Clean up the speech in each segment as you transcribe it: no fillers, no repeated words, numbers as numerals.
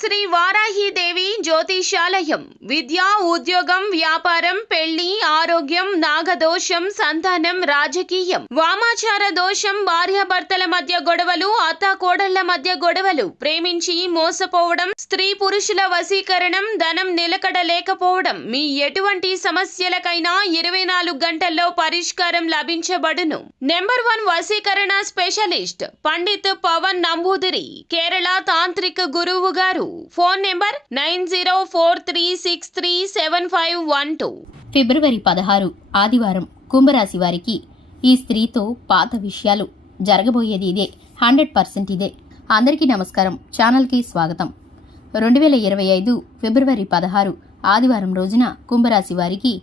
శ్రీ వారాహిదేవి జ్యోతిషాలయం విద్య, ఉద్యోగం, వ్యాపారం, పెళ్లి, ఆరోగ్యం, నాగదోషం, సంతానం, రాజకీయం, వామాచార దోషం, భార్యాభర్తల మధ్య గొడవలు, అత్తాకోడళ్ల మధ్య గొడవలు, ప్రేమించి మోసపోవడం, స్త్రీ పురుషుల వశీకరణం, ధనం నిలకడ లేకపోవడం, మీ ఎటువంటి సమస్యలకైనా 24 గంటల్లో పరిష్కారం లభించబడును. నెంబర్ 1 వశీకరణ స్పెషలిస్ట్ పండిత్ పవన్ నంబూదిరి, కేరళ తాంత్రిక గురువు గారు. Phone number 9043637512. ఫిబ్రవరి 16 ఆదివారం కుంభరాశి వారికి ఈ స్త్రీతో పాత విషయాలు జరగబోయేది ఇదే. 100% ఇదే. అందరికీ నమస్కారం. ఛానల్కి స్వాగతం. 2025 ఫిబ్రవరి 16 ఆదివారం రోజున కుంభరాశి వారికి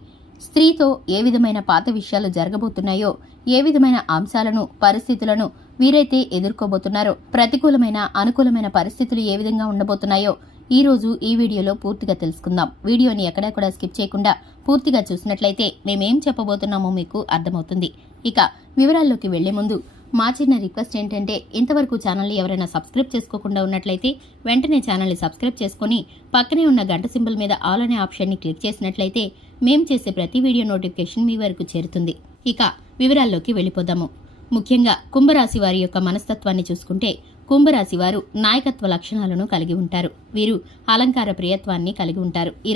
స్త్రీతో ఏ విధమైన పాత విషయాలు జరగబోతున్నాయో, ఏ విధమైన అంశాలను, పరిస్థితులను వీరైతే ఎదుర్కోబోతున్నారో, ప్రతికూలమైన అనుకూలమైన పరిస్థితులు ఏ విధంగా ఉండబోతున్నాయో ఈ రోజు ఈ వీడియోలో పూర్తిగా తెలుసుకుందాం. వీడియోని ఎక్కడా కూడా స్కిప్ చేయకుండా పూర్తిగా చూసినట్లయితే మేమేం చెప్పబోతున్నామో మీకు అర్థమవుతుంది. ఇక వివరాల్లోకి వెళ్లే ముందు మా చిన్న రిక్వెస్ట్ ఏంటంటే, ఇంతవరకు ఛానల్ని ఎవరైనా సబ్స్క్రైబ్ చేసుకోకుండా ఉన్నట్లయితే వెంటనే ఛానల్ని సబ్స్క్రైబ్ చేసుకుని పక్కనే ఉన్న గంట సింబల్ మీద ఆల్ అనే ఆప్షన్ని క్లిక్ చేసినట్లయితే మేం చేసే ప్రతి వీడియో నోటిఫికేషన్ మీ వరకు చేరుతుంది. ఇక వివరాల్లోకి వెళ్ళిపోదాము. ముఖ్యంగా కుంభరాశి వారి యొక్క మనస్తత్వాన్ని చూసుకుంటే, కుంభరాశి వారు నాయకత్వ లక్షణాలను కలిగి ఉంటారు. వీరు అలంకార ప్రియత్వాన్ని కలిగి ఉంటారు. ఈ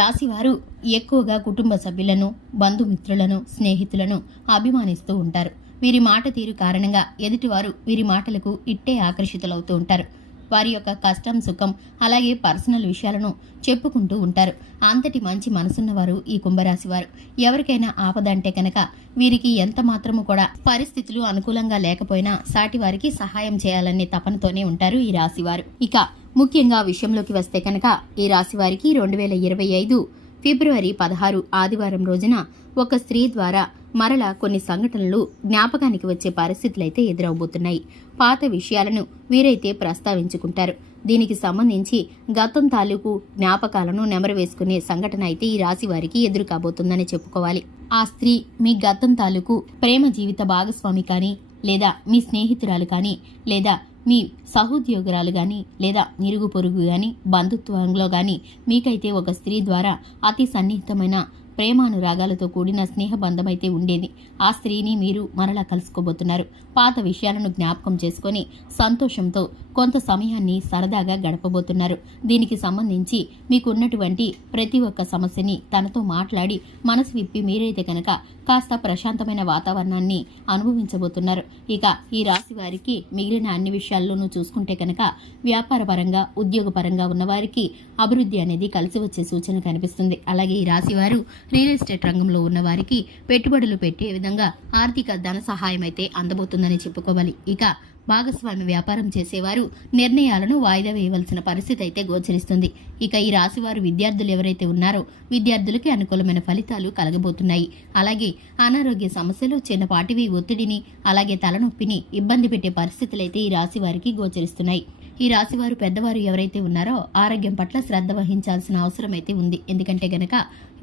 రాశివారు ఎక్కువగా కుటుంబ సభ్యులను, బంధుమిత్రులను, స్నేహితులను అభిమానిస్తూ ఉంటారు. వీరి మాట తీరు కారణంగా ఎదుటివారు వీరి మాటలకు ఇట్టే ఆకర్షితులవుతూ ఉంటారు. వారి యొక్క కష్టం, సుఖం, అలాగే పర్సనల్ విషయాలను చెప్పుకుంటూ ఉంటారు. అంతటి మంచి మనసున్నవారు ఈ కుంభరాశి వారు. ఎవరికైనా ఆపదంటే కనుక వీరికి ఎంత మాత్రము కూడా పరిస్థితులు అనుకూలంగా లేకపోయినా సాటి వారికి సహాయం చేయాలనే తపనతోనే ఉంటారు ఈ రాశివారు. ఇక ముఖ్యంగా విషయంలోకి వస్తే కనుక ఈ రాశివారికి 2025 ఫిబ్రవరి 16 ఆదివారం రోజున ఒక స్త్రీ ద్వారా మరలా కొన్ని సంఘటనలు జ్ఞాపకానికి వచ్చే పరిస్థితులైతే ఎదురవబోతున్నాయి. పాత విషయాలను వీరైతే ప్రస్తావించుకుంటారు. దీనికి సంబంధించి గతం తాలూకు జ్ఞాపకాలను నెమరవేసుకునే సంఘటన అయితే ఈ రాశి వారికి ఎదురు కాబోతుందని చెప్పుకోవాలి. ఆ స్త్రీ మీ గతం తాలూకు ప్రేమ జీవిత భాగస్వామి కానీ, లేదా మీ స్నేహితురాలు కానీ, లేదా మీ సహోద్యోగురాలు గాని, లేదా ఇరుగు పొరుగు గాని, బంధుత్వంలో గాని మీకైతే ఒక స్త్రీ ద్వారా అతి సన్నిహితమైన ప్రేమానురాగాలతో కూడిన స్నేహబంధం అయితే ఉండేది. ఆ స్త్రీని మీరు మరలా కలుసుకోబోతున్నారు. పాత విషయాలను జ్ఞాపకం చేసుకొని సంతోషంతో కొంత సమయాన్ని సరదాగా గడపబోతున్నారు. దీనికి సంబంధించి మీకున్నటువంటి ప్రతి ఒక్క సమస్యని తనతో మాట్లాడి మనసు విప్పి మీరైతే కనుక కాస్త ప్రశాంతమైన వాతావరణాన్ని అనుభవించబోతున్నారు. ఇక ఈ రాశి వారికి మిగిలిన అన్ని విషయాల్లోనూ చూసుకుంటే కనుక వ్యాపారపరంగా, ఉద్యోగపరంగా ఉన్నవారికి అభివృద్ధి అనేది కలిసి వచ్చే సూచన కనిపిస్తుంది. అలాగే ఈ రాశి వారు రియల్ ఎస్టేట్ రంగంలో ఉన్న వారికి పెట్టుబడులు పెట్టే విధంగా ఆర్థిక ధన సహాయం అయితే అందబోతుందని చెప్పుకోవాలి. ఇక భాగస్వామి వ్యాపారం చేసేవారు నిర్ణయాలను వాయిదా వేయవలసిన పరిస్థితి అయితే గోచరిస్తుంది. ఇక ఈ రాశివారు విద్యార్థులు ఎవరైతే ఉన్నారో విద్యార్థులకి అనుకూలమైన ఫలితాలు కలగబోతున్నాయి. అలాగే అనారోగ్య సమస్యలు, చిన్నపాటివి ఒత్తిడిని, అలాగే తలనొప్పిని ఇబ్బంది పెట్టే పరిస్థితులైతే ఈ రాశి వారికి గోచరిస్తున్నాయి. ఈ రాశివారు పెద్దవారు ఎవరైతే ఉన్నారో ఆరోగ్యం పట్ల శ్రద్ధ వహించాల్సిన అవసరం అయితే ఉంది. ఎందుకంటే గనక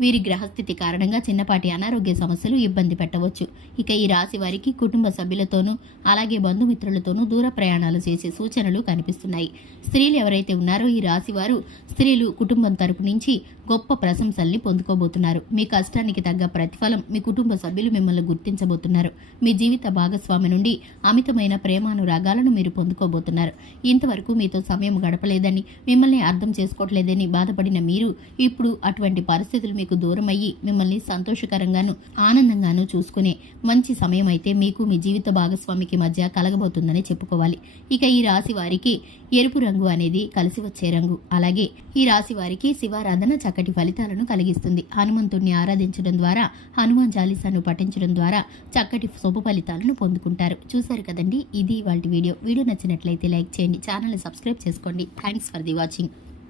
వీరి గ్రహస్థితి కారణంగా చిన్నపాటి అనారోగ్య సమస్యలు ఇబ్బంది పెట్టవచ్చు. ఇక ఈ రాశి వారికి కుటుంబ సభ్యులతోనూ, అలాగే బంధుమిత్రులతోనూ దూర ప్రయాణాలు చేసే సూచనలు కనిపిస్తున్నాయి. స్త్రీలు ఎవరైతే ఉన్నారో ఈ రాశివారు స్త్రీలు కుటుంబం తరపు నుంచి గొప్ప ప్రశంసల్ని పొందుకోబోతున్నారు. మీ కష్టానికి తగ్గ ప్రతిఫలం మీ కుటుంబ సభ్యులు మిమ్మల్ని గుర్తించబోతున్నారు. మీ జీవిత భాగస్వామి నుండి అమితమైన ప్రేమానురాగాలను మీరు పొందుకోబోతున్నారు. ఇంతవరకు మీతో సమయం గడపలేదని, మిమ్మల్ని అర్థం చేసుకోవట్లేదని బాధపడిన మీరు ఇప్పుడు అటువంటి పరిస్థితులు మీకు దూరమయ్యి మిమ్మల్ని సంతోషకరంగాను, ఆనందంగాను చూసుకునే మంచి సమయం అయితే మీకు మీ జీవిత భాగస్వామికి మధ్య కలగబోతుందని చెప్పుకోవాలి. ఇక ఈ రాశి వారికి ఎరుపు రంగు అనేది కలిసి వచ్చే రంగు. అలాగే ఈ రాశి వారికి శివారాధన చక్కటి ఫలితాలను కలిగిస్తుంది. హనుమంతుడిని ఆరాధించడం ద్వారా, హనుమాన్ చాలీసాను పఠించడం ద్వారా చక్కటి శుభ ఫలితాలను పొందుకుంటారు. చూశారు కదండి, ఇది ఇవాల్టి వీడియో. వీడియో నచ్చినట్లయితే లైక్ చేయండి, ఛానల్ని సబ్స్క్రైబ్ చేసుకోండి. Thanks for the watching.